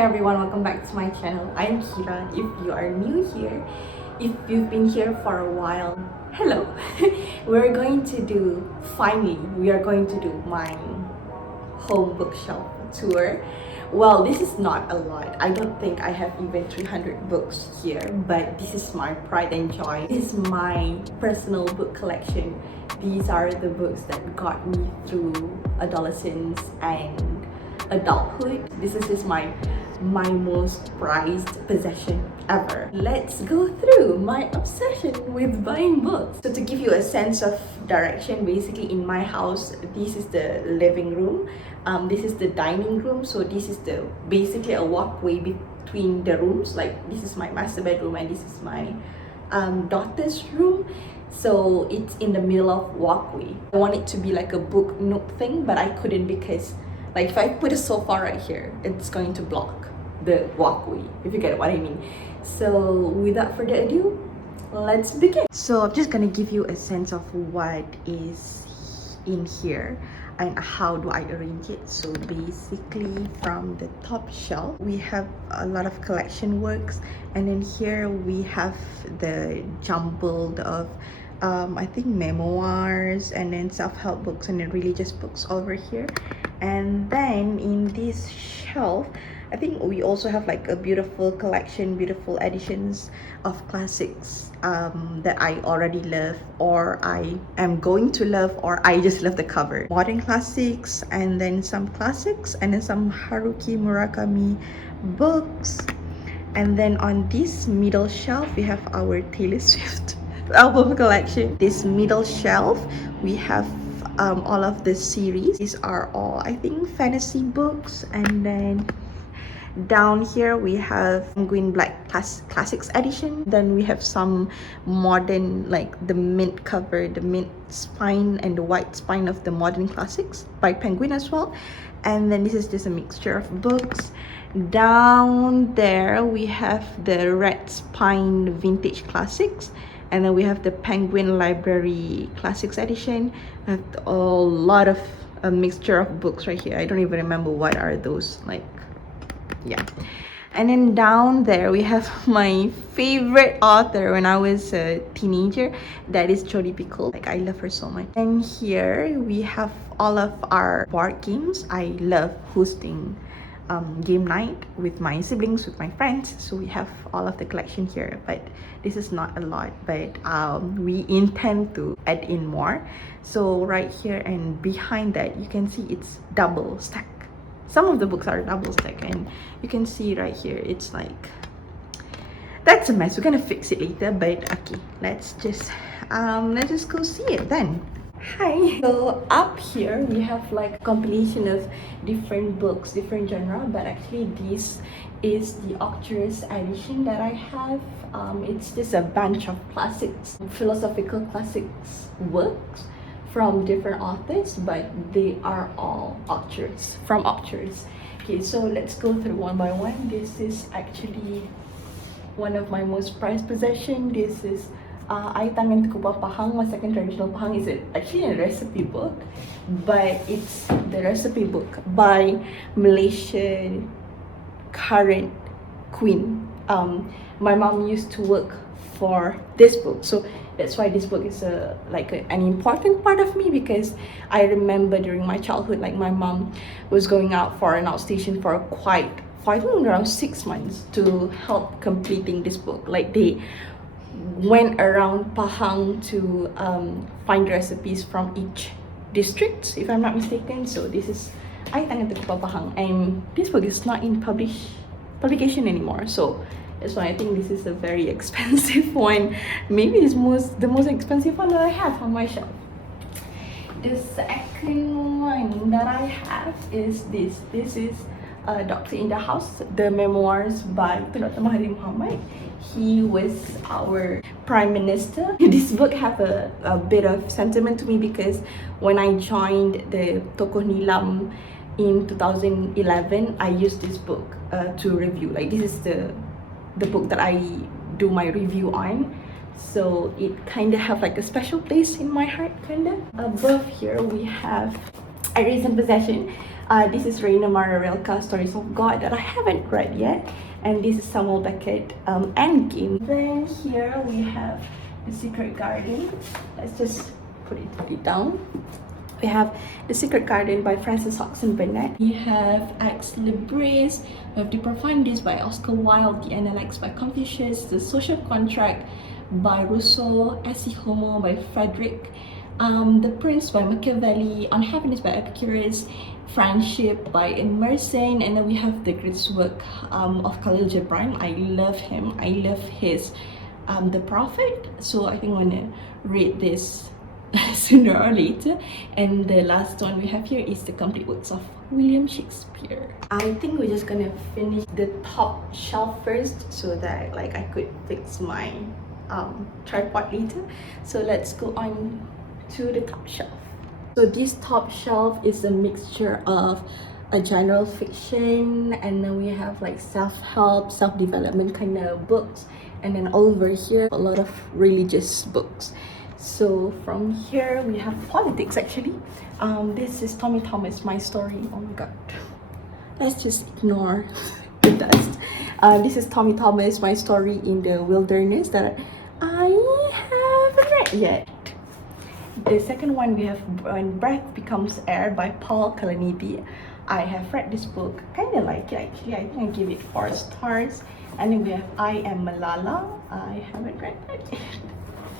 Hi everyone, welcome back to my channel. I'm Kira. If you are new here, if you've been here for a while, hello. We are going to do my home bookshelf tour. Well, this is not a lot. I don't think I have even 300 books here, but this is my pride and joy. This is my personal book collection. These are the books that got me through adolescence and adulthood. This is my most prized possession ever. Let's go through my obsession with buying books. So to give you a sense of direction, basically in my house, this is the living room, this is the dining room, so this is the basically a walkway between the rooms. Like this is my master bedroom and this is my daughter's room. So it's in the middle of walkway. I want it to be like a book nook thing, but I couldn't because like if I put a sofa right here, it's going to block the walkway, if you get what I mean. So without further ado, let's begin. So I'm just gonna give you a sense of what is in here and how do I arrange it. So basically from the top shelf, we have a lot of collection works, and then here we have the jumbled of I think memoirs and then self-help books and then religious books over here. And then in this shelf, I think we also have like a beautiful collection, beautiful editions of classics that I already love, or I am going to love, or I just love the cover. Modern classics, and then some classics, and then some Haruki Murakami books. And then on this middle shelf, we have our Taylor Swift album collection. This middle shelf, we have all of the series. These are all, I think, fantasy books. And then down here we have Penguin Black Classics edition. Then we have some modern, like the mint cover, the mint spine and the white spine of the modern classics by Penguin as well. And then this is just a mixture of books. Down there we have the red spine vintage classics, and then we have the Penguin Library Classics edition. We have a lot of a mixture of books right here. I don't even remember what are those, like, yeah. And then down there we have my favorite author when I was a teenager, that is Jodi Picoult. Like, I love her so much. And here we have all of our board games. I love hosting game night with my siblings, with my friends, so we have all of the collection here, but this is not a lot, but we intend to add in more. So right here and behind that, you can see it's double stack. Some of the books are double stack, and you can see right here it's like, that's a mess. We're gonna fix it later, but okay, let's just go see it then. Hi! So up here we have like a compilation of different books, different genre, but actually this is the Octurus edition that I have. It's just a bunch of classics, philosophical classics works from different authors, but they are all Octurus, from Octurus. Okay, so let's go through one by one. This is actually one of my most prized possessions. This is Ay Tangan Kuba Pahang. My second traditional Pahang is actually a recipe book, but it's the recipe book by Malaysian current queen. My mom used to work for this book, so that's why this book is an important part of me, because I remember during my childhood, like my mom was going out for an outstation for I think around 6 months to help completing this book. Like they went around Pahang to find recipes from each district, if I'm not mistaken. So this is Ay Tangan Kuba Pahang, and this book is not in publication anymore, so that's why I think this is a very expensive one. Maybe it's the most expensive one that I have on my shelf. The second one that I have is this. This is Doctor in the House, the memoirs by Dr. Mahathir Mohamad. He was our prime minister. This book have a bit of sentiment to me, because when I joined the Tokoh Nilam in 2011, I used this book to review. Like, this is the book that I do my review on, so it kind of have like a special place in my heart, kind of. Above here we have a recent possession. This is Reina Mara Rilke, Stories of God, that I haven't read yet. And this is Samuel Beckett, Endgame. Then here we have The Secret Garden. Let's just put it down. We have The Secret Garden by Frances Hodgson Burnett. We have Ex Libris. We have De Profundis by Oscar Wilde. The Analects by Confucius. The Social Contract by Rousseau. Esse Homo by Frederick. The Prince by Machiavelli. Unhappiness by Epicurus. Friendship by Emerson. And then we have the greatest work of Khalil Gibran. I love him. I love his The Prophet. So I think I'm gonna read this sooner or later. And the last one we have here is The Complete Works of William Shakespeare. I think we're just gonna finish the top shelf first so that like I could fix my tripod later. So let's go on to the top shelf. So this top shelf is a mixture of a general fiction, and then we have like self-help, self-development kind of books, and then over here a lot of religious books. So from here we have politics actually. This is Tommy Thomas, My Story. Oh my god, let's just ignore the dust. This is Tommy Thomas, My Story in the Wilderness, that I haven't read yet. The second one we have When Breath Becomes Air by Paul Kalanithi. I have read this book, kind of like it actually. I think I give it 4 stars. And then we have I Am Malala. I haven't read that yet.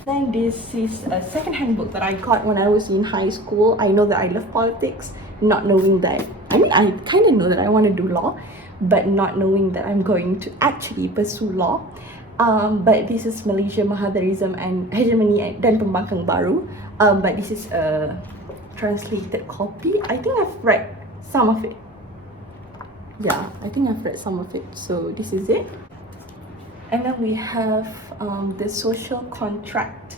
Then this is a second-hand book that I got when I was in high school. I know that I love politics, not knowing that, I mean, I kind of know that I want to do law, but not knowing that I'm going to actually pursue law. But this is Malaysia, Mahadarism and Hegemony dan Pembangkang Baru. But this is a translated copy. I think I've read some of it. Yeah, I think I've read some of it. So this is it. And then we have The Social Contract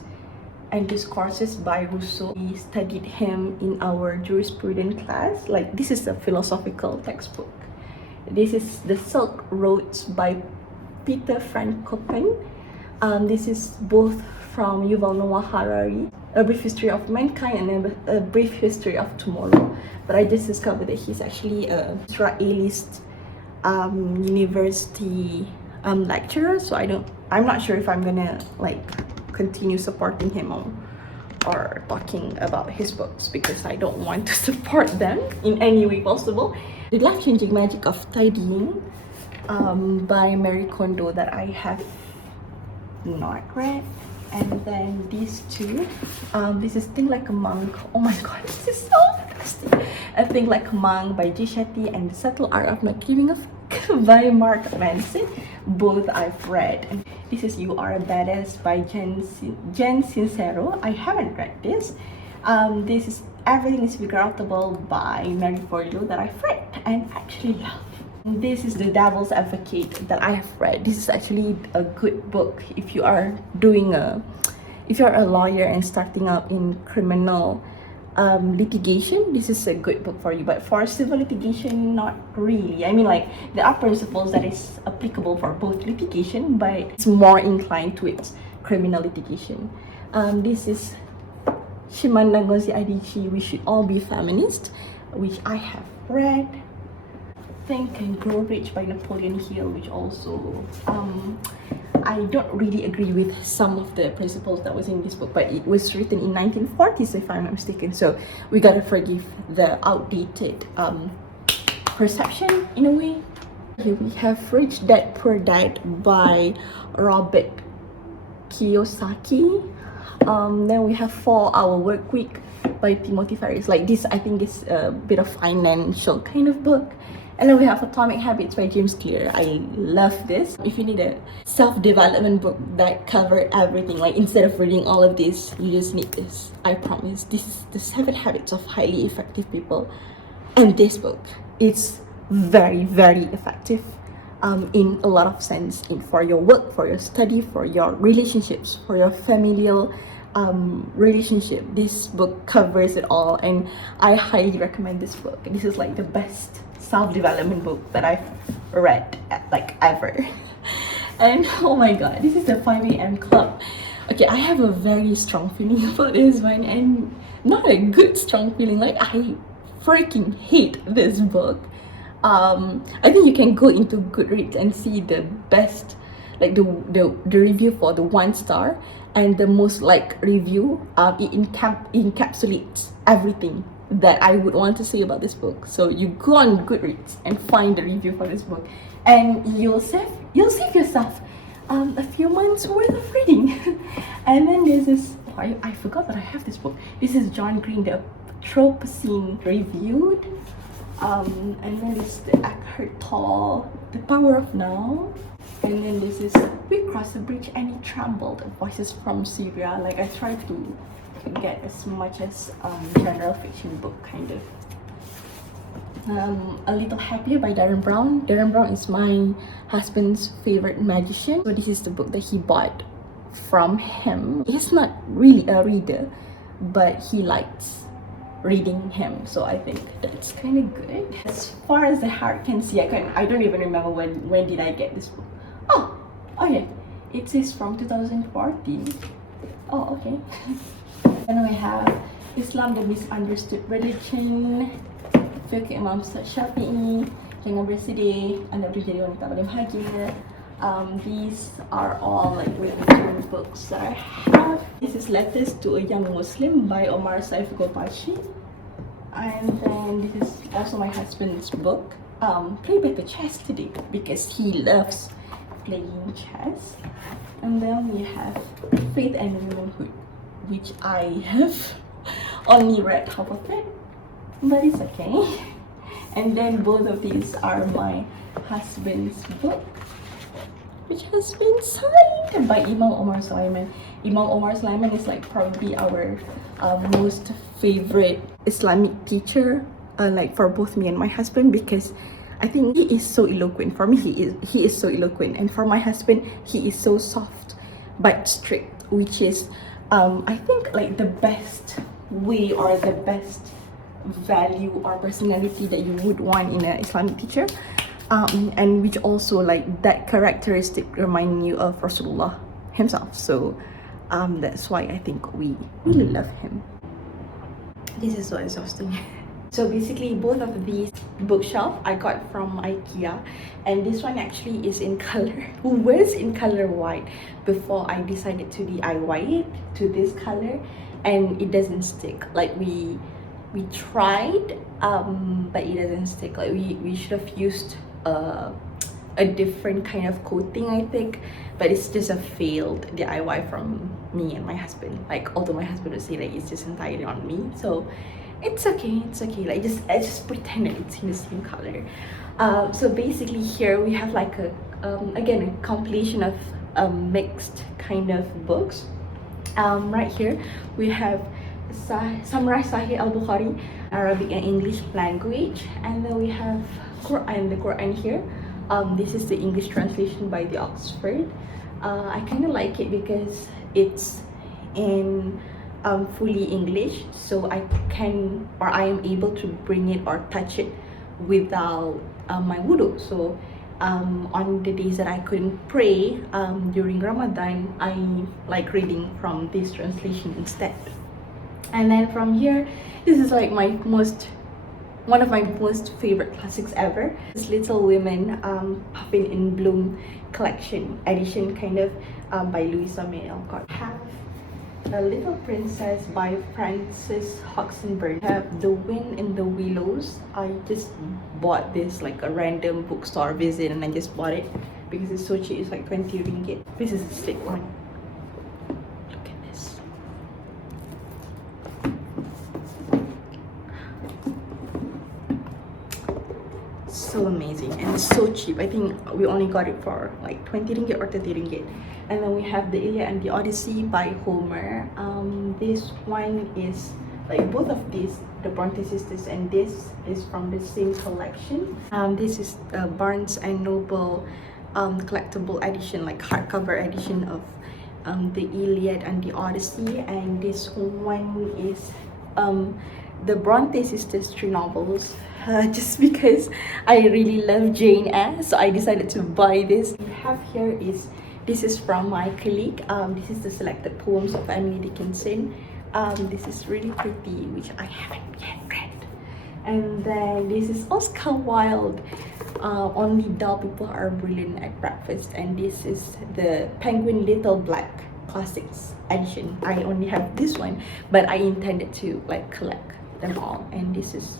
and Discourses by Rousseau. We studied him in our jurisprudence class. Like, this is a philosophical textbook. This is The Silk Roads by Peter Frankopan. This is both from Yuval Noah Harari, A Brief History of Mankind and A Brief History of Tomorrow. But I just discovered that he's actually a Israelist university lecturer, so I'm not sure if I'm gonna like continue supporting him or talking about his books, because I don't want to support them in any way possible. The Life-Changing Magic of Tidying by Marie Kondo, that I have not read. And then these two, this is Think Like a Monk. Oh my god, this is so interesting. Think Like a Monk by G. Shetty and The Subtle Art of Not Giving a Fuck by Mark Manson. Both I've read. And this is You Are a Badass by Jen Sincero. I haven't read this. This is Everything is Figureoutable by Mary Forleo, that I've read and actually love. This is The Devil's Advocate that I have read. This is actually a good book if you are if you're a lawyer and starting out in criminal litigation. This is a good book for you, but for civil litigation, not really. I mean, like, there are principles that is applicable for both litigation, but it's more inclined towards criminal litigation. This is Shimanda Ngozi Adichie, We Should All Be Feminist, which I have read. Think and Grow Rich by Napoleon Hill, which also I don't really agree with some of the principles that was in this book, but it was written in 1940s if I'm not mistaken, so we gotta forgive the outdated perception in a way. Here we have Rich Dad Poor Dad by Robert Kiyosaki. Then we have 4 Hour Work Week by Timothy Ferris. Like, this, I think, is a bit of financial kind of book. And then we have Atomic Habits by James Clear. I love this. If you need a self-development book that covered everything, like, instead of reading all of this, you just need this. I promise. This is The 7 Habits of Highly Effective People. And this book is very, very effective in a lot of sense, for your work, for your study, for your relationships, for your familial relationship. This book covers it all, and I highly recommend this book. This is like the best self-development book that I've read like ever. And oh my god, this is the 5 a.m. Club. Okay, I have a very strong feeling about this one, and not a good strong feeling. Like, I freaking hate this book. I think you can go into Goodreads and see the best, like the review for the 1 star and the most like review. It encapsulates everything that I would want to say about this book. So you go on Goodreads and find the review for this book, and you'll save yourself a few months worth of reading. And then there's this, I forgot that I have this book. This is John Green, the Anthropocene reviewed. And then this the Eckhart Tolle, The Power of Now. And then this is We Crossed the Bridge and It Trembled, Voices from Syria. Like, I try to get as much as general fiction book kind of. A Little Happier by Darren Brown. Darren Brown is my husband's favorite magician. So this is the book that he bought from him. He's not really a reader, but he likes reading him, so I think that's kind of good. As far as the heart can see, I don't even remember when did I get this book. Oh yeah, it says from 2014. Oh, okay. And we have Islam, the Misunderstood Religion, Fiqh Imam Shafi'i, Jangan Bersedih, Anda Boleh Jadi Wanita Paling Bahagia. These are all like religion books that I have. This is Letters to a Young Muslim by Omar Saif Gopashi. And then this is also my husband's book, Play Better Chess Today, because he loves playing chess. And then we have Faith and Womanhood, which I have only read half of it, but it's okay. And then both of these are my husband's book, which has been signed by Imam Omar Sulaiman. Imam Omar Sulaiman is like probably our most favorite Islamic teacher, like for both me and my husband, because I think he is so eloquent. For me, he is so eloquent, and for my husband, he is so soft but strict, which is I think like the best way or the best value or personality that you would want in an Islamic teacher. And which also like that characteristic remind you of Rasulullah himself. So that's why I think we really love him. This is so exhausting. So basically both of these bookshelf I got from IKEA, and this one actually is in color, was in color white before I decided to DIY it to this color, and it doesn't stick. Like we tried, but it doesn't stick. Like we should have used a different kind of coating, I think, but it's just a failed DIY from me and my husband. Like, although my husband would say like it's just entirely on me, so it's okay. Like I just pretend that it's in the same color. So basically here we have like a again a compilation of mixed kind of books. Right here we have Samurai Sahih al-Bukhari, Arabic and English language, and then we have the Quran here. This is the English translation by the Oxford. I kind of like it because it's in fully English, so I am able to bring it or touch it without my wudu. So on the days that I couldn't pray during Ramadan, I like reading from this translation instead. And then from here, this is like one of my most favorite classics ever. This Little Women Puffin in Bloom collection edition kind of by Louisa May Alcott. Have The Little Princess by Frances Hoxenberg. Have The Wind in the Willows. I just bought this like a random bookstore visit, and I just bought it because it's so cheap. It's like 20 ringgit. This is a stick one. Look at this. So amazing, and it's so cheap. I think we only got it for like 20 ringgit or 30 ringgit. And then we have The Iliad and the Odyssey by Homer. This one is like both of these, the Bronte sisters, and this is from the same collection. This is Barnes and Noble collectible edition, like hardcover edition of The Iliad and the Odyssey. And this one is the Bronte sisters 3 novels, just because I really love Jane Eyre, so I decided to buy this. We have here is, this is from my colleague. This is the selected poems of Emily Dickinson. This is really pretty, which I haven't yet read. And then this is Oscar Wilde. Only dull people are brilliant at breakfast. And this is the Penguin Little Black Classics edition. I only have this one, but I intended to like collect them all. And this is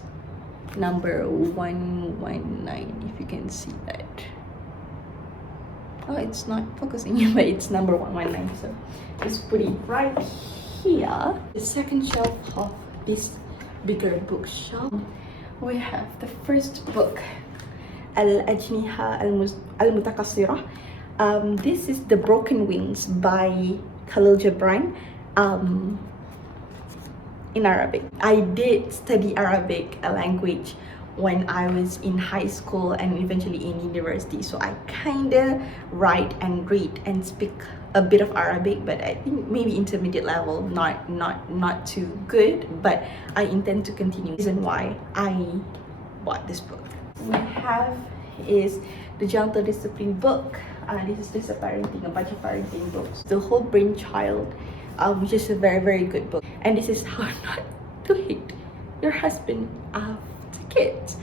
number 119, if you can see that. Oh, it's not focusing, but it's number 119, so just put it right here. The second shelf of this bigger bookshelf, we have the first book, Al-Ajniha Al-Mutakassirah. This is The Broken Wings by Khalil Gibran. In Arabic. I did study Arabic language when I was in high school and eventually in university, so I kinda write and read and speak a bit of Arabic, but I think maybe intermediate level, not too good, but I intend to continue. The reason why I bought this book we have is the Gentle Discipline book. This is just a bunch of parenting books. The Whole Brain Child, which is a very good book. And this is How Not to Hate Your Husband After Kids.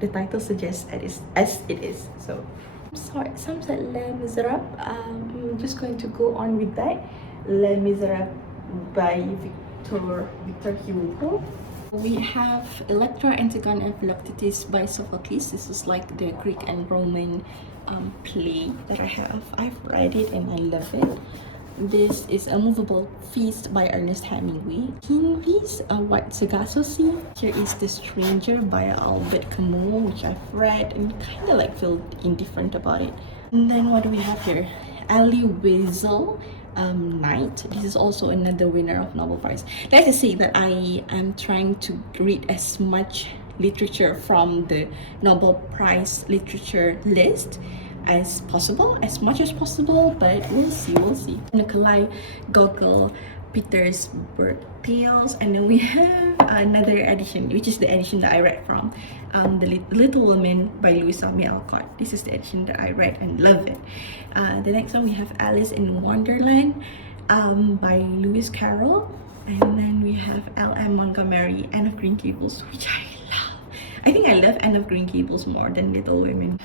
The title suggests as it is. So I'm sorry, some said Les Miserables. I'm just going to go on with that. Les Miserables by Victor Hugo. We have Electra, Antigone, and Philoctetes by Sophocles. This is like the Greek and Roman play that I have. I've read it and I love it. This is A Movable Feast by Ernest Hemingway. Hinvis, What Sargasso Sea. Here is The Stranger by Albert Camus, which I've read and kind of like feel indifferent about it. And then what do we have here? Ali Weasel, Night. This is also another winner of Nobel Prize. Let's just say that I am trying to read as much literature from the Nobel Prize literature list as possible, as much as possible, but we'll see. Nikolai Gogol, Petersburg Tales, and then we have another edition, which is the edition that I read from, The Little Woman by Louisa May Alcott. This is the edition that I read and love it. The next one we have Alice in Wonderland by Lewis Carroll, and then we have L.M. Montgomery, Anne of Green Gables, which I love. I think I love Anne of Green Gables more than Little Women.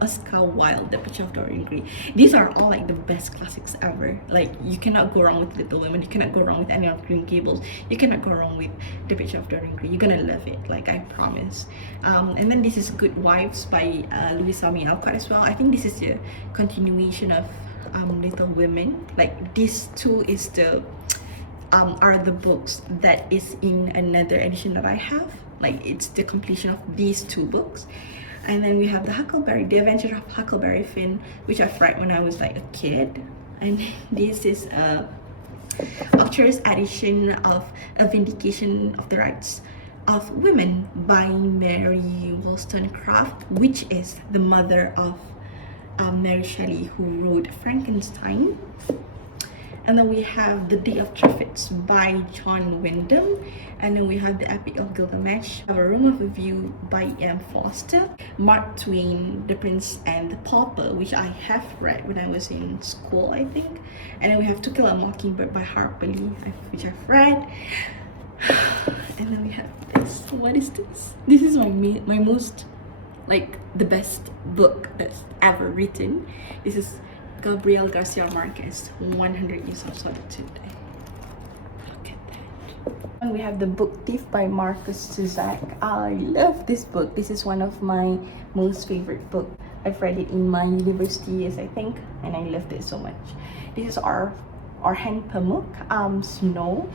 Oscar Wilde, The Picture of Dorian Gray. These are all like the best classics ever. Like, you cannot go wrong with Little Women, you cannot go wrong with Anne of Green Gables, you cannot go wrong with The Picture of Dorian Gray. You're gonna love it, like I promise. And then this is Good Wives by Louisa May Alcott as well. I think this is a continuation of Little Women. Like, these two is the are the books that is in another edition that I have. Like, it's the completion of these two books. And then we have The Adventure of Huckleberry Finn, which I've read when I was like a kid. And this is a author's edition of A Vindication of the Rights of Women by Mary Wollstonecraft, which is the mother of Mary Shelley, who wrote Frankenstein. And then we have The Day of Triffids by John Wyndham. And then we have The Epic of Gilgamesh, A Room of Review by M. Foster. Mark Twain, The Prince and the Pauper, which I have read when I was in school, I think. And then we have To Kill a Mockingbird by Harper Lee, which I've read. And then we have this. What is this? This is my most, like, the best book that's ever written. This is Gabriel Garcia Marquez, 100 Years of Solitude. Look at that. And we have The Book Thief by Marcus Zusak. I love this book. This is one of my most favorite books. I've read it in my university years, I think, and I loved it so much. This is Arhan Pamuk, Snow.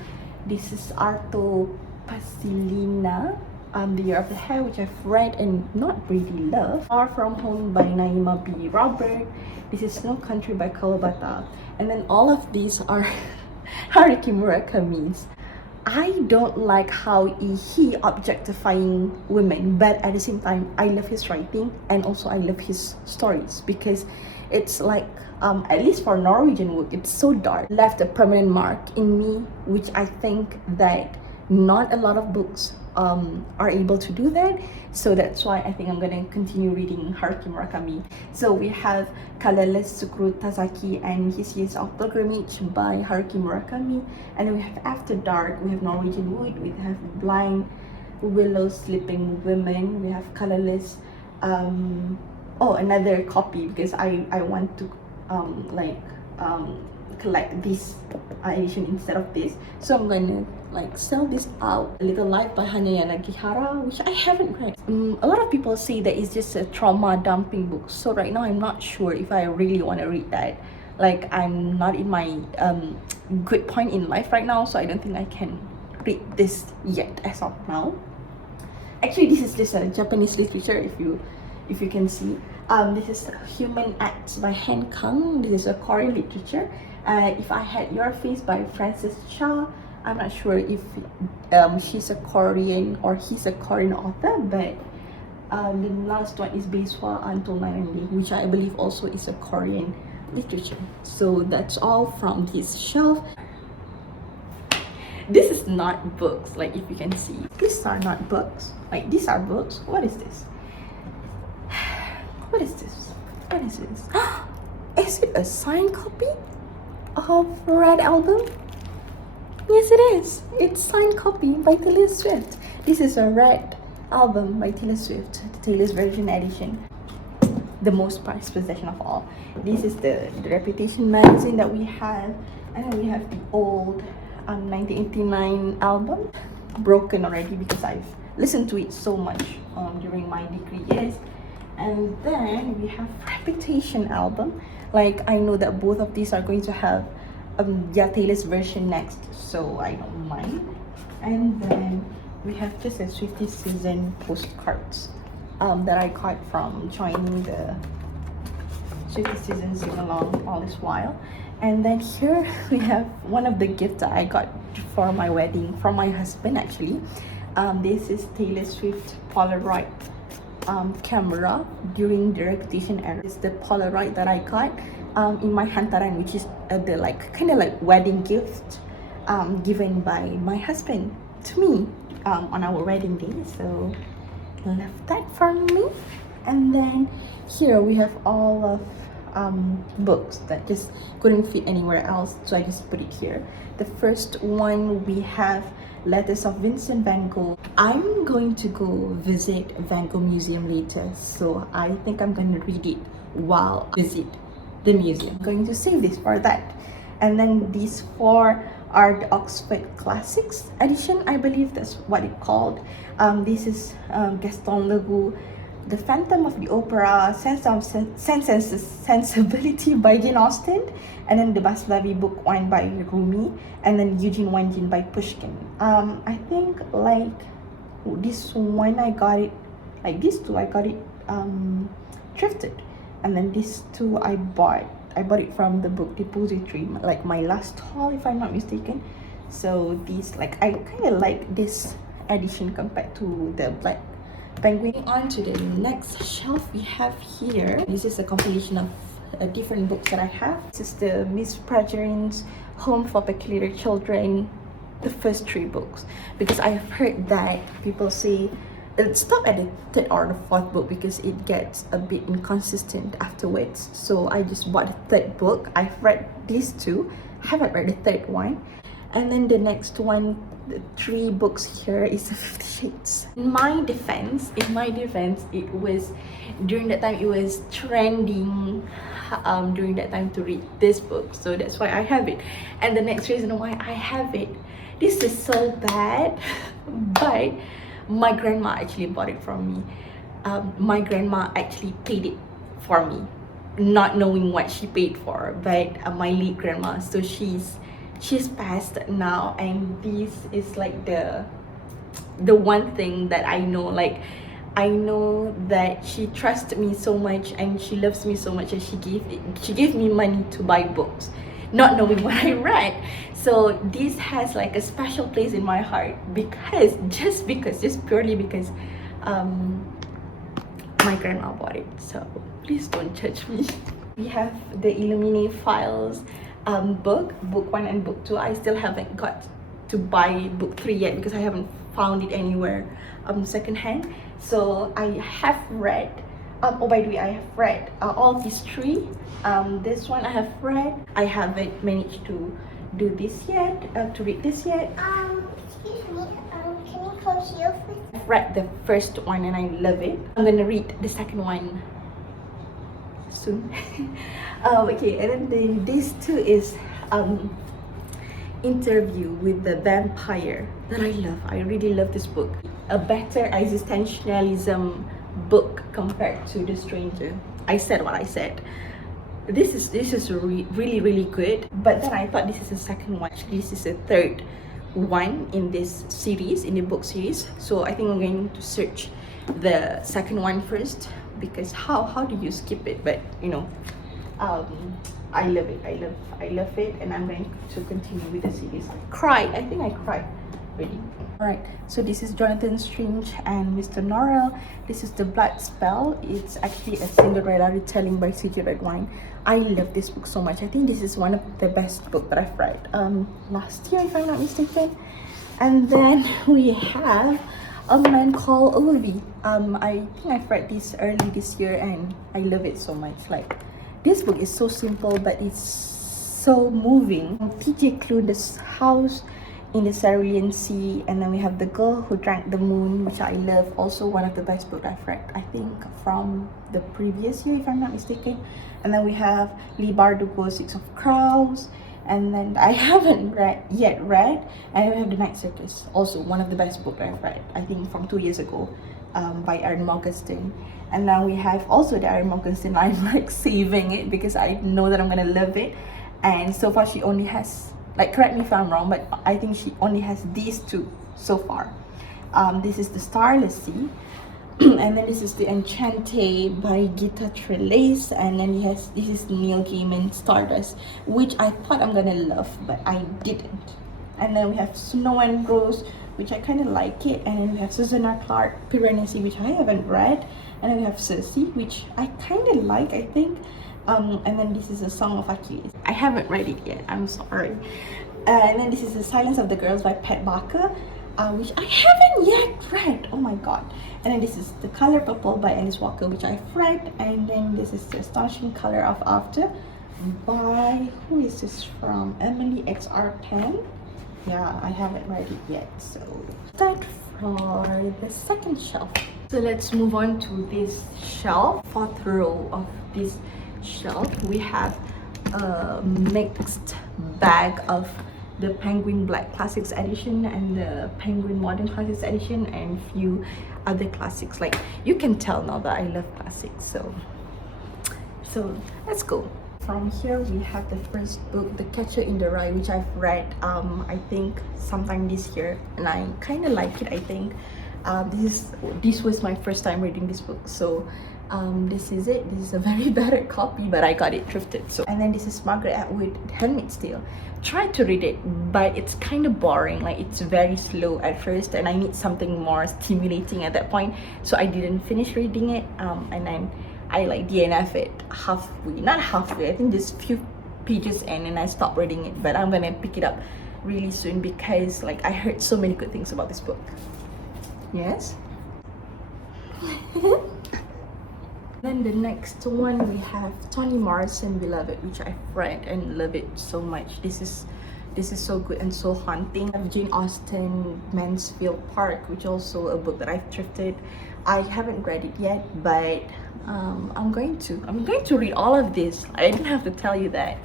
This is Arto Pasilina, The Year of the Hare, which I've read and not really loved. Far From Home by Naima B. Robert. This is No Country by Kawabata. And then all of these are Haruki Murakami's. I don't like how he objectifying women, but at the same time, I love his writing and also I love his stories because it's like, at least for Norwegian work, it's so dark. Left a permanent mark in me, which I think that not a lot of books are able to do that. So that's why I think I'm gonna continue reading Haruki Murakami. So we have Colorless Tsukuru Tazaki and His Years of Pilgrimage by Haruki Murakami. And then we have After Dark, we have Norwegian Wood, we have Blind Willow Sleeping Women, we have Colorless. Oh, another copy because I want to collect this edition instead of this, so I'm gonna like sell this out. A Little Life by Hanya Yanagihara, which I haven't read. A lot of people say that it's just a trauma dumping book, so right now I'm not sure if I really want to read that. Like, I'm not in my good point in life right now, so I don't think I can read this yet as of now. Actually, this is just a Japanese literature, if you can see. This is Human Acts by Han Kang. This is a Korean literature. If I Had Your Face by Frances Cha. I'm not sure if she's a Korean or he's a Korean author, but the last one is Beswa Anton Narandi, which I believe also is a Korean literature. So that's all from this shelf. This is not books, like if you can see. These are not books. Like, these are books. What is this? What is this? What is this? Is it a signed copy of Red Album? Yes, it is. It's signed copy by Taylor Swift. This is a Red Album by Taylor Swift, the Taylor's version edition. The most prized possession of all. This is the Reputation magazine that we have, and then we have the old 1989 album, broken already because I've listened to it so much during my degree years. And then we have Reputation album. Like, I know that both of these are going to have Taylor's version next, so I don't mind. And then we have just a Swiftie season postcards that I got from joining the Swiftie season sing along all this while. And then here we have one of the gifts that I got for my wedding from my husband, actually. This is Taylor Swift Polaroid camera during the Reputation era. It's the Polaroid that I got in my hantaran, which is the kind of like wedding gift given by my husband to me on our wedding day. So left that for me. And then here we have all of books that just couldn't fit anywhere else, so I just put it here. The first one, we have Letters of Vincent van Gogh. I'm going to go visit Van Gogh Museum later, so I think I'm going to read it while I visit the museum. I'm going to save this for that. And then these four are the Oxford Classics edition, I believe that's what it's called. This is Gaston Leroux, The Phantom of the Opera, Sense and Sensibility by Jane Austen, and then the Maslavi Book 1 by Rumi, and then Eugene Onegin by Pushkin. I think like this one I got it, like these two I got it thrifted, and then these two I bought it from the book depository, like my last haul if I'm not mistaken. So these, like, I kind of like this edition compared to the Black Penguin. On to the next shelf we have here. This is a compilation of different books that I have. This is the Miss Pradgerin's Home for Peculiar Children, the first 3 books, because I've heard that people say stop at the 3rd or the 4th book because it gets a bit inconsistent afterwards. So I just bought the 3rd book. I've read these 2, haven't read the 3rd one. And then the next one, the 3 books here, is 50 Shades. In my defense, it was during that time, it was trending during that time to read this book, so that's why I have it. And the next reason why I have it, this is so bad, but my grandma actually bought it from me. My grandma actually paid it for me, not knowing what she paid for, but my late grandma, so she's passed now, and this is like the one thing that I know. Like, I know that she trusts me so much and she loves me so much, and she gave me money to buy books, not knowing what I read. So this has like a special place in my heart just purely because my grandma bought it. So please don't judge me. We have the Illuminate Files book 1 and book 2. I still haven't got to buy book 3 yet because I haven't found it anywhere secondhand. So I have read, oh by the way, I have read all these three. This one I have read. I haven't managed to do this yet, to read this yet. Excuse me, can you close your first? I've read the first one and I love it. I'm gonna read the second one soon. Okay, and then these two is Interview with the Vampire that I love. I really love this book. A better existentialism book compared to The Stranger. I said what I said. This is really good. But then I thought this is the second one. Actually, this is the third one in this series, in the book series. So I think I'm going to search the second one first, because how do you skip it? But you know, I love it. I love it, and I'm going to continue with the series. I think I cried already. Alright, so this is Jonathan Strange and Mr. Norrell. This is The Blood Spell. It's actually a Cinderella retelling by C.J. Redwine. I love this book so much. I think this is one of the best books that I've read last year, if I'm not mistaken. And then we have A Man Called Ove. I think I've read this early this year and I love it so much. Like, this book is so simple but it's so moving. T.J. Klune's house in the Cerulean Sea, and then we have The Girl Who Drank the Moon, which I love. Also one of the best books I've read, I think from the previous year, if I'm not mistaken. And then we have Lee Bardugo's Six of Crows, and then I haven't yet read, and we have The Night Circus, also one of the best books I've read, I think from 2 years ago, by Aaron Morgenstern. And now we have also the Aaron Morgenstern. I'm like saving it because I know that I'm gonna love it, and so far she only has, like, correct me if I'm wrong, but I think she only has these two so far. This is The Starless Sea, and then this is The Enchante by Gita Trellis, and then this is Neil Gaiman Stardust, which I thought I'm gonna love, but I didn't. And then we have Snow and Rose, which I kind of like it, and then we have Susanna Clarke Piranesi, which I haven't read, and then we have Circe, which I kind of like, I think. And then this is A Song of Achilles. I haven't read it yet, I'm sorry. And then this is The Silence of the Girls by Pat Barker, which I haven't yet read. Oh my god. And then this is The Color Purple by Alice Walker, which I've read. And then this is The Astonishing Color of After by, who is this from? Emily XR10. Yeah, I haven't read it yet. So start for the second shelf. So let's move on to this shelf. Fourth row of this shelf, we have a mixed bag of the Penguin Black Classics edition and the Penguin Modern Classics edition, and few other classics. Like, you can tell now that I love classics, so let's go. From here we have the first book, The Catcher in the Rye, which I've read I think sometime this year, and I kind of like it. I think this was my first time reading this book, so this is it. This is a very battered copy, but I got it thrifted. So, and then this is Margaret Atwood, Handmaid's Tale. Tried to read it, but it's kind of boring. Like, it's very slow at first, and I need something more stimulating at that point, so I didn't finish reading it. And then I like DNF it not halfway, I think just few pages in, and I stopped reading it. But I'm gonna pick it up really soon because, like, I heard so many good things about this book. Yes. Then the next one we have Toni Morrison, Beloved, which I've read and love it so much. This is so good and so haunting. I have Jane Austen, Mansfield Park, which is also a book that I've thrifted. I haven't read it yet, but I'm going to read all of this. I didn't have to tell you that.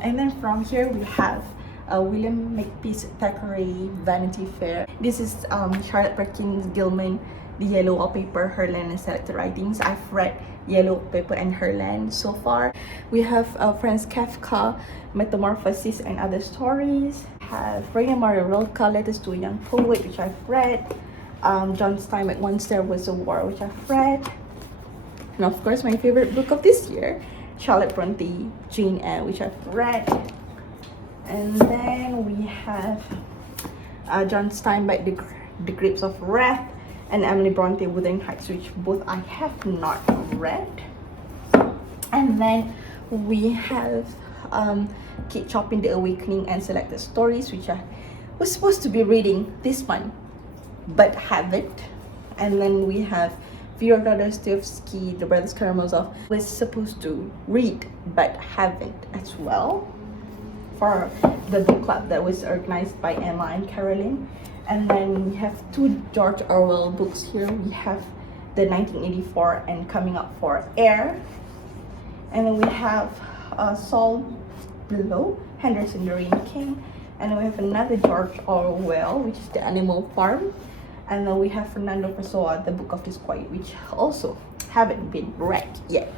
And then from here we have William Makepeace Thackeray, Vanity Fair. This is Charlotte Perkins Gilman, The Yellow Wallpaper, Herland, and Selected Writings. I've read Yellow Wallpaper and Herland so far. We have Franz Kafka, Metamorphosis and Other Stories. We have Raina Maria Rilke, Letters to a Young Poet, which I've read. John Steinbeck, Once There Was a War, which I've read. And of course, my favorite book of this year, Charlotte Bronte, Jane Eyre, which I've read. And then we have John Steinbeck, The Grapes of Wrath, and Emily Bronte, Wuthering Heights, which both I have not read. And then we have Kate Chopin, The Awakening, and Selected Stories, which I was supposed to be reading this month, but haven't. And then we have Fyodor Dostoevsky, The Brothers Karamazov, was supposed to read but haven't as well, for the book club that was organized by Emma and Caroline. And then we have two George Orwell books here. We have the 1984 and Coming Up for Air. And then we have Saul Below, Henderson the Rain King. And then we have another George Orwell, which is The Animal Farm. And then we have Fernando Pessoa, The Book of Disquiet, which also haven't been read yet.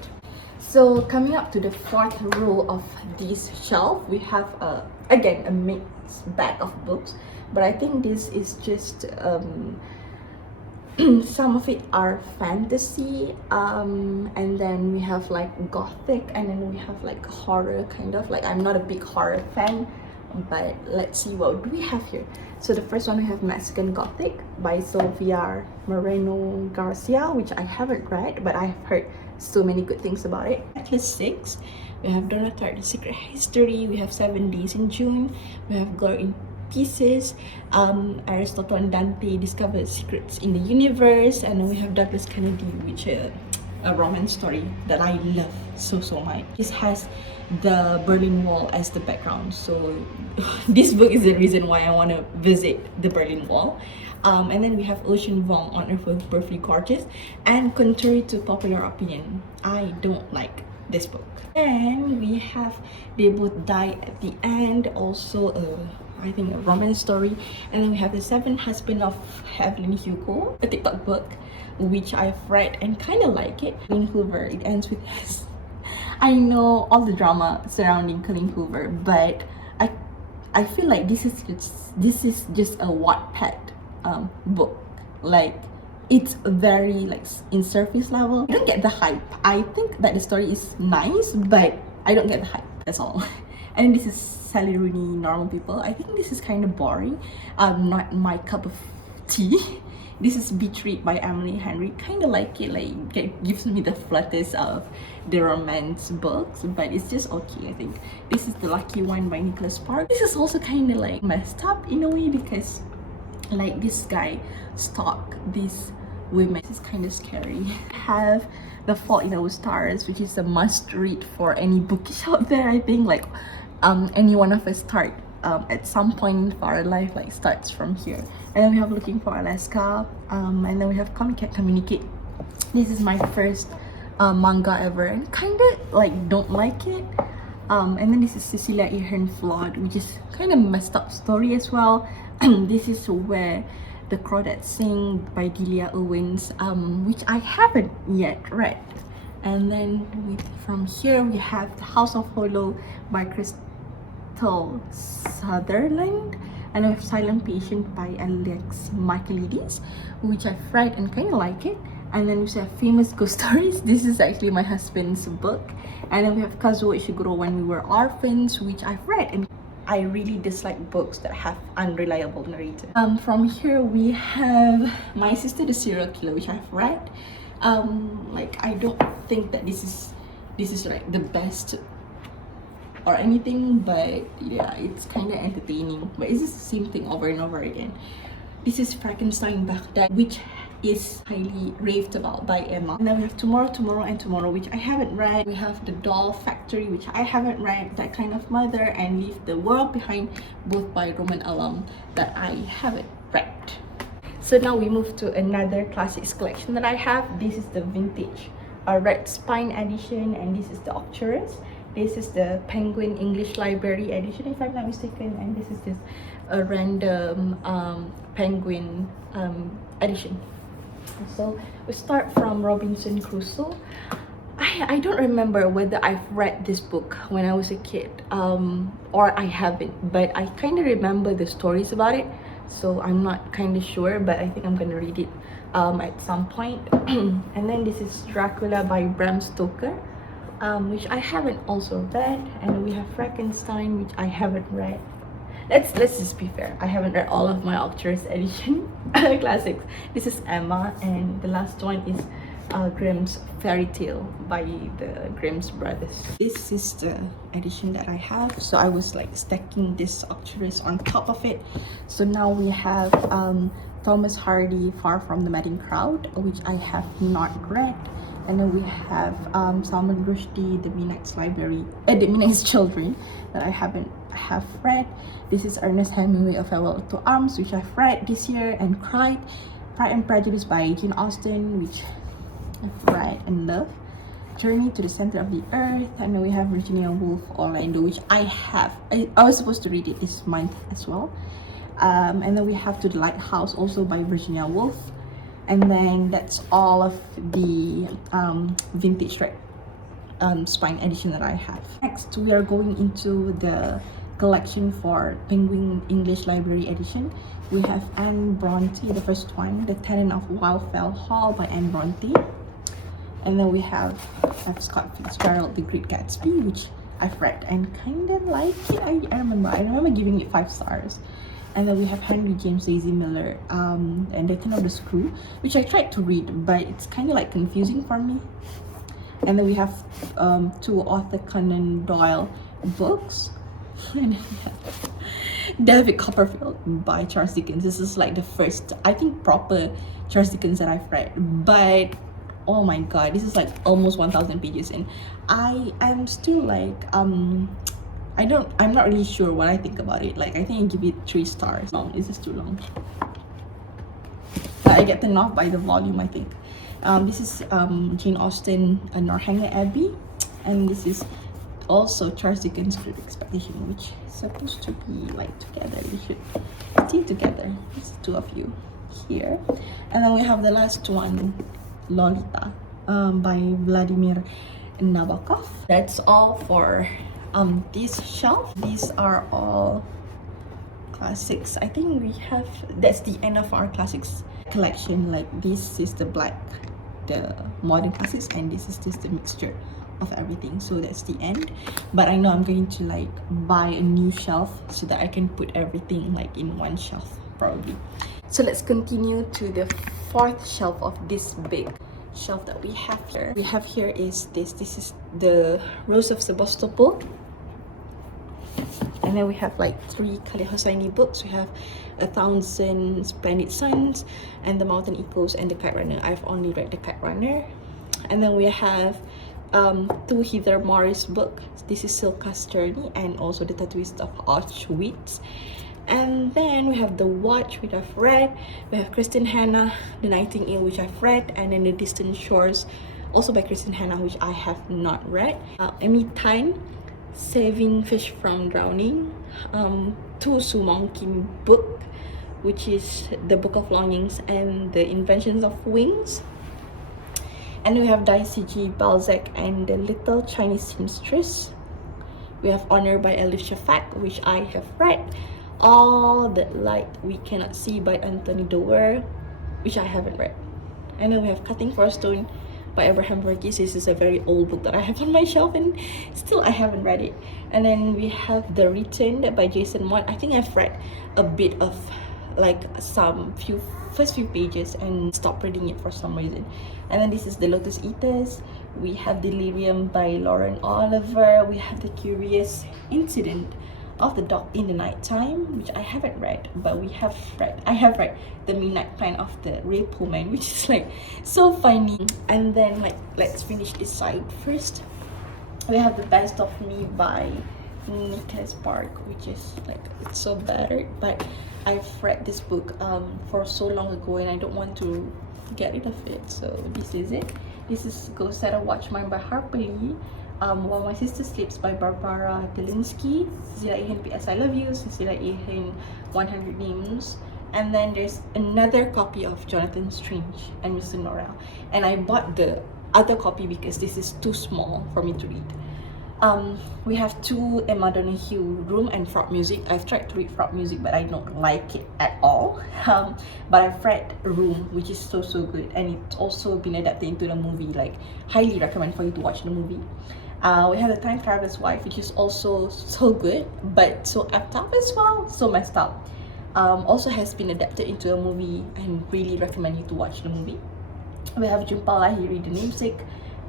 So coming up to the fourth row of this shelf, we have again a mixed bag of books, but I think this is just some of it are fantasy, and then we have like gothic, and then we have like horror kind of. Like, I'm not a big horror fan, but let's see what do we have here. So the first one, we have Mexican Gothic by Sylvia Moreno Garcia, which I haven't read, but I've heard so many good things about it. Atlas 6, we have Donna Tartt, The Secret History, we have 7 Days in June, we have Gore in Pieces, Aristotle and Dante Discovered Secrets in the Universe, and then we have Douglas Kennedy, which is a romance story that I love so much. This has the Berlin Wall as the background, so this book is the reason why I want to visit the Berlin Wall. And then we have Ocean Vuong, On Earth Was Perfectly Gorgeous, and contrary to popular opinion, I don't like this book. And we have They Both Die at the End, also I think a romance story. And then we have The Seventh Husband of Evelyn Hugo, a TikTok book, which I've read and kind of like it. Colleen Hoover, It Ends With Us. I know all the drama surrounding Colleen Hoover, but I feel like this is just a Wattpad book. Like, it's very like in surface level. I don't get the hype. I think that the story is nice, but I don't get the hype. That's all. And this is Sally Rooney, Normal People. I think this is kind of boring. Not my cup of tea. This is Beach Read by Emily Henry. Kind of like it. Like, it gives me the flutters of the romance books, but it's just okay, I think. This is The Lucky One by Nicholas Sparks. This is also kind of like messed up in a way, because like this guy stalked these women. This is kind of scary. I have The Fault in Our Stars, which is a must read for any bookish out there. I think like any one of us start at some point in our life, like starts from here. And then we have Looking for Alaska, and then we have Comic Cat Communicate. This is my first manga ever, and kind of like don't like it. And then this is Cecilia Ahern Flawed, which is kind of messed up story as well. This is Where the Crawdads Sing by Delia Owens, which I haven't yet read. And then from here we have The House of Hollow by Crystal Sutherland, and we have Silent Patient by Alex Michaelides, which I've read and kind of like it. And then we have Famous Ghost Stories. This is actually my husband's book. And then we have Kazuo Ishiguro, When We Were Orphans, which I've read, and I really dislike books that have unreliable narrator. From here we have My Sister the Serial Killer, which I've read. Like, I don't think that this is like the best or anything, but yeah, it's kind of entertaining. But it's just the same thing over and over again. This is Frankenstein Baghdad, which is highly raved about by Emma. And then we have Tomorrow, Tomorrow and Tomorrow, which I haven't read. We have The Doll Factory, which I haven't read. That Kind of Mother, and Leave the World Behind, both by Roman Alam, that I haven't read. So now we move to another classics collection that I have. This is the vintage Red Spine edition, and this is the Octurus. This is the Penguin English Library edition, if I'm not mistaken, and this is just a random Penguin edition. So we start from Robinson Crusoe. I don't remember whether I've read this book when I was a kid or I haven't, but I kind of remember the stories about it, so I'm not kind of sure, but I think I'm gonna read it at some point. And then this is Dracula by Bram Stoker, which I haven't also read. And we have Frankenstein, which I haven't read. Let's just be fair, I haven't read all of my Octurus edition classics. This is Emma, and the last one is Grimm's Fairy Tale by the Grimm's brothers. This is the edition that I have, so I was like stacking this Octurus on top of it. So now we have Thomas Hardy, Far from the Madding Crowd, which I have not read. And then we have Salman Rushdie, The Midnight's Children, that I haven't read. This is Ernest Hemingway, A Farewell to Arms, which I've read this year and cried. Pride and Prejudice by Jane Austen, which I've read and loved. Journey to the Center of the Earth, and then we have Virginia Woolf, Orlando, which I was supposed to read it this month as well. And then we have To the Lighthouse, also by Virginia Woolf. And then that's all of the vintage spine edition that I have. Next, we are going into the collection for Penguin English Library edition. We have Anne Bronte, the first one, The Tenant of Wildfell Hall by Anne Bronte. And then we have Scott Fitzgerald, The Great Gatsby, which I've read and kind of like it. I remember giving it 5 stars. And then we have Henry James Daisy Miller, and The Ten of the Screw, which I tried to read, but it's kind of like confusing for me. And then we have 2 Arthur Conan Doyle books. And then we have David Copperfield by Charles Dickens. This is like the first, I think, proper Charles Dickens that I've read. But oh my god, this is like almost 1,000 pages, and I am still like I'm not really sure what I think about it. Like, I think I give it 3 stars. Long, it's just too long. I get turned off by the volume, I think. This is Jane Austen, Northanger Abbey, and this is also Charles Dickens' Great Expectation, which is supposed to be like together. We should stay together. It's the 2 of you here. And then we have the last one, Lolita, by Vladimir Nabokov. That's all for this shelf. These are all classics. I think that's the end of our classics collection. Like, this is the modern classics, and this is just the mixture of everything. So that's the end. But I know I'm going to like buy a new shelf so that I can put everything like in one shelf probably. So let's continue to the 4th shelf of this big shelf that we have here. We have here is this is the Rose of Sebastopol, and then we have like 3 Khaled Hosseini books. We have 1,000 Splendid Suns, and The Mountain Echoes, and The Kite Runner. I've only read The Kite Runner. And then we have 2 Heather Morris books. This is Silka's Journey, and also The Tattooist of Auschwitz. And then we have The Watch, which I've read. We have Kristen Hanna, The Nightingale, which I've read, and then The Distant Shores, also by Kristen Hanna, which I have not read. Amy Tan, Saving Fish from Drowning. 2 Su Mong Kim book, which is The Book of Longings and The Inventions of Wings. And we have Daisy G. Balzac and The Little Chinese Seamstress. We have Honor by Elif Shafak, which I have read. All That Light We Cannot See by Anthony Doerr, which I haven't read. And then we have Cutting for a Stone by Abraham Verghese. This is a very old book that I have on my shelf, and still I haven't read it. And then we have The Returned by Jason Mott. I think I've read a bit of like first few pages and stopped reading it for some reason. And then this is The Lotus Eaters. We have Delirium by Lauren Oliver. We have The Curious Incident of the Dog in the Nighttime, which I haven't read, but I have read The Midnight Plan of the Ray Pullman, which is like so funny. And then like, let's finish this side first. We have The Best of Me by Nicholas Spark, which is like, it's so battered, but I've read this book for so long ago, and I don't want to get rid of it. So this is it. This is Go Set a Watchman by Harper Lee. While My Sister Sleeps by Barbara Delinsky. Cecilia Ahen, P.S. I Love You. Cecilia Ahen, 100 Names. And then there's another copy of Jonathan Strange and Mr. Norrell. And I bought the other copy because this is too small for me to read. We have 2 Emma Donoghue, Room and Frog Music. I've tried to read Frog Music, but I don't like it at all. But I've read Room, which is so good, and it's also been adapted into the movie. Like, highly recommend for you to watch the movie. We have The Time Traveler's Wife, which is also so good, but so amped up as well, so messed up. Also has been adapted into a movie, and really recommend you to watch the movie. We have Jhumpa Lahiri, The Namesake,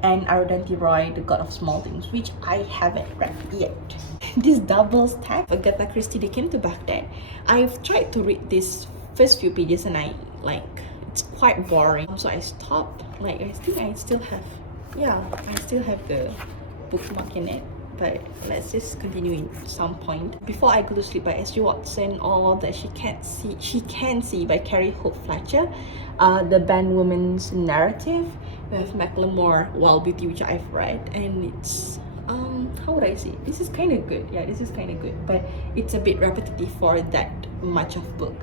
and Arundhati Roy, The God of Small Things, which I haven't read yet. This double stack, Agatha Christie, They Came to Baghdad. I've tried to read this first few pages and I like it's quite boring, so I stopped. Like I think I still have, yeah, I still have the bookmark in it, but let's just continue in some point. Before I Go to Sleep by S.G. Watson, All That She Can See by Carrie Hope Fletcher, The Band Woman's Narrative. We have Macklemore Wild Beauty, which I've read, and it's how would I say, this is kind of good. Yeah, this is kind of good, but it's a bit repetitive for that much of book.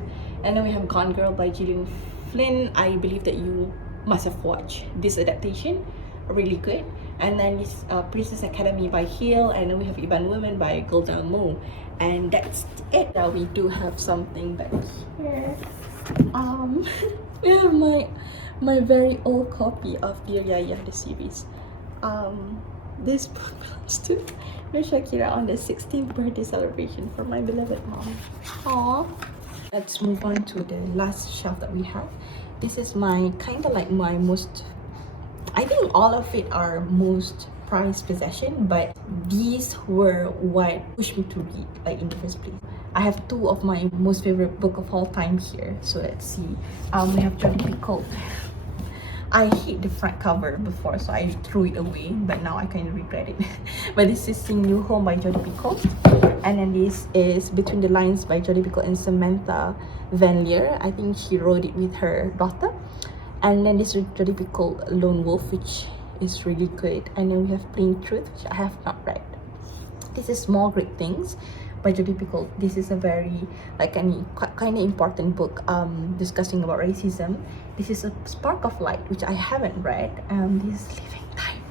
And then we have Gone Girl by Gillian Flynn. I believe that you must have watched this adaptation, really good. And then this Princess Academy by Hill, and then we have Iban Women by Golda Meir, and that's it. Now we do have something back here. We have my very old copy of Dear Yaya, the series. This book belongs to Shakira on the 16th birthday celebration for my beloved mom. Aww. Let's move on to the last shelf that we have. This is my kind of like my most, I think all of it are most prized possession, but these were what pushed me to read, like in the first place. I have two of my most favorite book of all time here, so let's see. We have Jodi Picoult. I hate the front cover before, so I threw it away, but now I kind of regret it. But this is Sing New Home by Jodi Picoult, and then this is Between the Lines by Jodi Picoult and Samantha Van Leer. I think she wrote it with her daughter. And then this is Jodi Picoult Lone Wolf, which is really good. And then we have Plain Truth, which I have not read. This is Small Great Things by Jodi Picoult. This is a very kind of important book discussing about racism. This is A Spark of Light, which I haven't read. This is Living Time.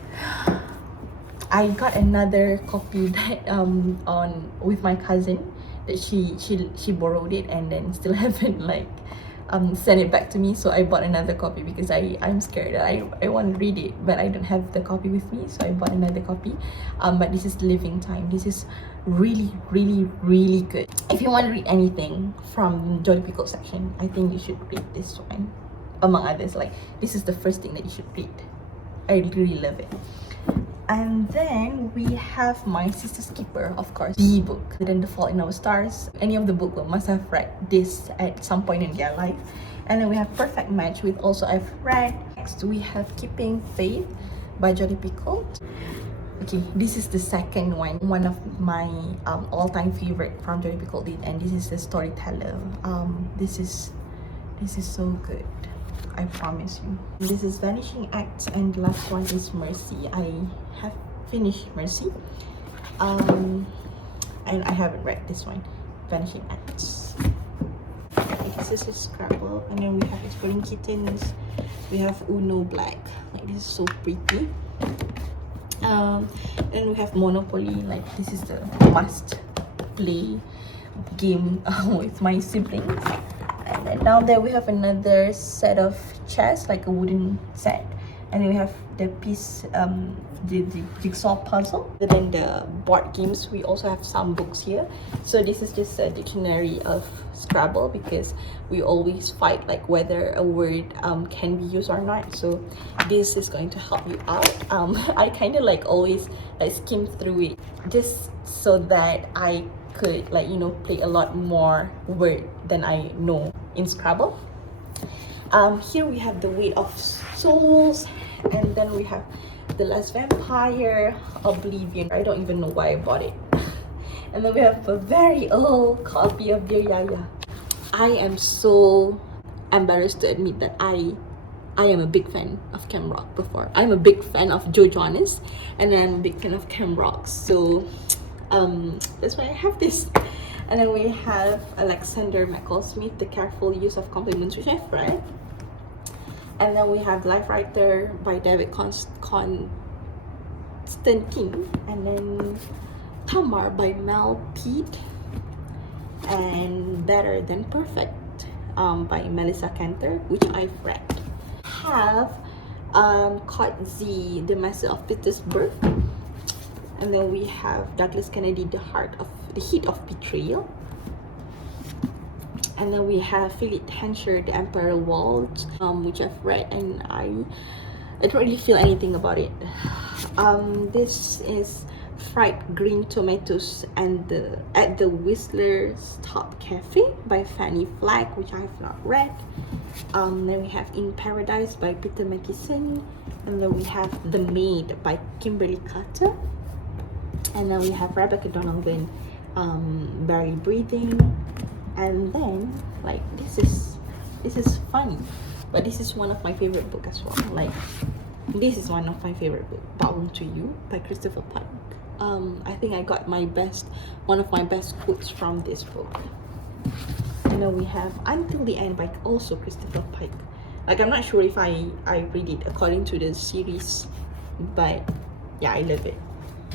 I got another copy that on with my cousin, that she borrowed it and then still haven't sent it back to me, so I bought another copy because I'm scared that I want to read it, but I don't have the copy with me, so I bought another copy. But this is Living Time. This is really good. If you want to read anything from Jodi Picoult section, I think you should read this one, among others. Like, this is the first thing that you should read. I really love it. And then we have My Sister's Keeper, of course, the book. Then The Fault in Our Stars. Any of the book must have read this at some point in their life. And then we have Perfect Match, which also I've read. Next we have Keeping Faith by Jodi Picoult. Okay, this is the second one of my all-time favorite from Jodi Picoult, and this is The Storyteller. This is so good, I promise you. This is Vanishing Acts, and the last one is Mercy. I have finished Mercy, and I haven't read this one, Vanishing Acts. This is a Scrabble, and then we have Exploding Kittens. We have Uno Black. Like, this is so pretty. And we have Monopoly. Like, this is the must play game with my siblings. And then down there we have another set of chess, like a wooden set, and then we have the piece, the jigsaw puzzle. And then the board games, we also have some books here. So this is just a dictionary of Scrabble, because we always fight like whether a word can be used or not. So this is going to help you out. I kind of always skim through it just so that I could play a lot more word than I know in Scrabble. Here we have The Weight of Souls, and then we have The Last Vampire, Oblivion. I don't even know why I bought it. And then we have a very old copy of Dear Yaya. I am so embarrassed to admit that I am a big fan of Cam Rock before. I'm a big fan of Joe Jonas, and then I'm a big fan of Cam Rock. So that's why I have this. And then we have Alexander McCall-Smith, The Careful Use of Compliments, which I've read. And then we have Life Writer by David Constantine. And then Tamar by Mel Peet. And Better Than Perfect by Melissa Cantor, which I've read. Have Kotze, The Master of Petersburg. And then we have Douglas Kennedy, The Heat of Betrayal. And then we have Philip Hensher, The Emperor Waltz, which I've read, and I don't really feel anything about it. This is Fried Green Tomatoes and at the Whistler's Top Cafe by Fanny Flagg, which I have not read. Then we have In Paradise by Peter Mackison, and then we have The Maid by Kimberly Carter, and then we have Rebecca Donovan, Barely Breathing, and then like this is funny, but this is one of my favorite book as well. Like this is one of my favorite book, Bound to You by Christopher Pike. I think I got one of my best quotes from this book. And then we have Until the End by also Christopher Pike. Like I'm not sure if I read it according to the series, but yeah, I love it.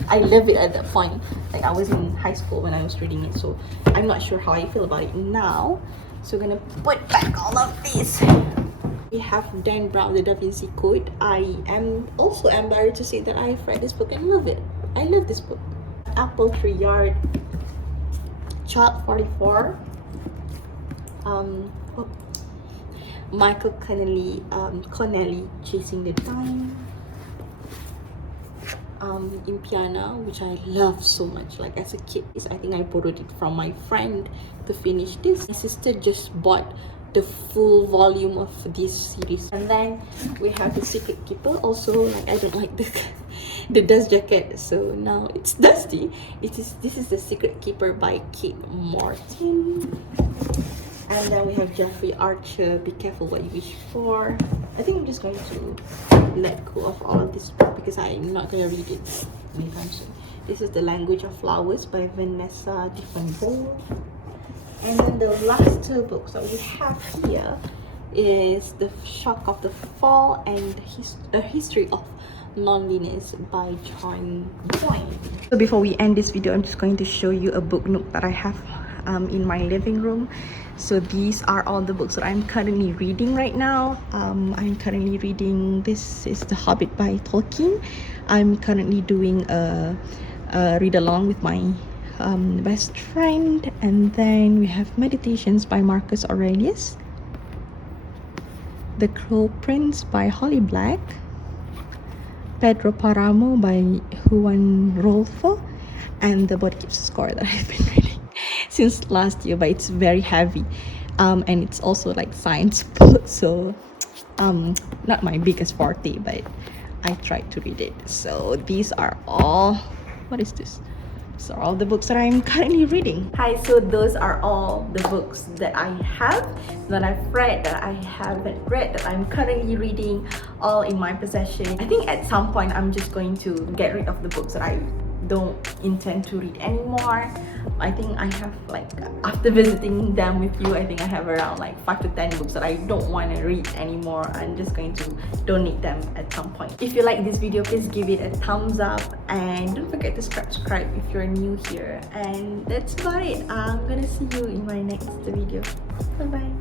I love it at that point. Like I was in high school when I was reading it, so I'm not sure how I feel about it now. So we're gonna put back all of this. We have Dan Brown, The Da Vinci Code. I am also embarrassed to say that I've read this book and love it. I love this book. Apple Tree Yard, Child 44. Michael Connelly, Chasing the Time. Impiana, which I love so much. Like as a kid, I think I borrowed it from my friend to finish this. My sister just bought the full volume of this series. And then we have The Secret Keeper. Also, like I don't like the dust jacket, so now it's dusty. This is The Secret Keeper by Kate Morton. And then we have Jeffrey Archer, Be Careful What You Wish For. I think I'm just going to let go of all of this because I'm not going to read it anytime soon. This is The Language of Flowers by Vanessa Diffenbold. And then the last two books that we have here is The Shock of the Fall and A History of Loneliness by John Boyne. So before we end this video, I'm just going to show you a book nook that I have in my living room. So these are all the books that I'm currently reading right now. I'm currently reading, this is The Hobbit by Tolkien. I'm currently doing a read along with my best friend. And then we have Meditations by Marcus Aurelius, The Cruel Prince by Holly Black, Pedro Paramo by Juan Rolfo, and The Body Keeps Score that I've been reading since last year, but it's very heavy, and it's also like science book, so not my biggest forte, but I tried to read it. So these are all, what is this? These are all the books that I'm currently reading. Hi, so those are all the books that I have, that I've read, that I haven't read, that I'm currently reading, all in my possession. I think at some point I'm just going to get rid of the books that I don't intend to read anymore. I think I have, like, after visiting them with you, I think I have around like 5 to 10 books that I don't want to read anymore. I'm just going to donate them at some point. If you like this video, please give it a thumbs up and don't forget to subscribe if you're new here. And that's about it. I'm gonna see you in my next video. Bye bye.